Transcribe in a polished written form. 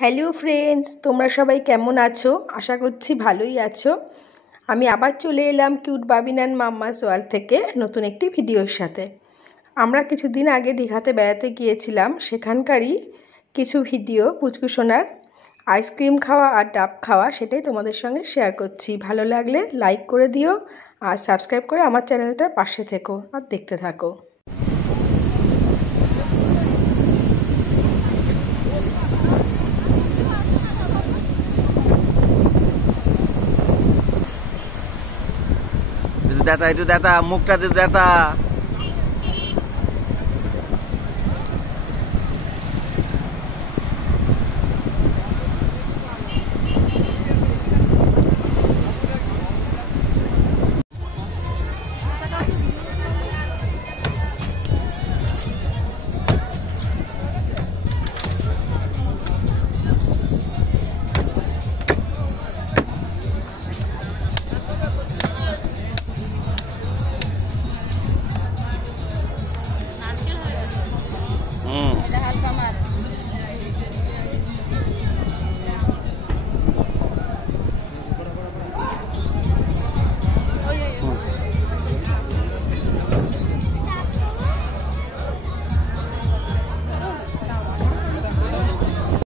Hello friends, তোমরা সবাই কেমন আছো? আশা করছি ভালোই আছো। আমি আবার চলে এলাম কিউট বাবিনান মাম্মাস ওয়ার্ল্ড থেকে নতুন একটি ভিডিওর সাথে। আমরা কিছুদিন আগে দীঘাতে বেড়াতে গিয়েছিলাম, সেখানকারই কিছু ভিডিও পুচকু সোনার আইসক্রিম খাওয়া আর ডাব খাওয়া, সেটাই তোমাদের সঙ্গে শেয়ার করছি। ভালো লাগলে লাইক করে দিও আর সাবস্ক্রাইব করে আমার চ্যানেলটার পাশে থেকো আর দেখতে থাকো। দাতা একটু দাতা মুখটা দাতা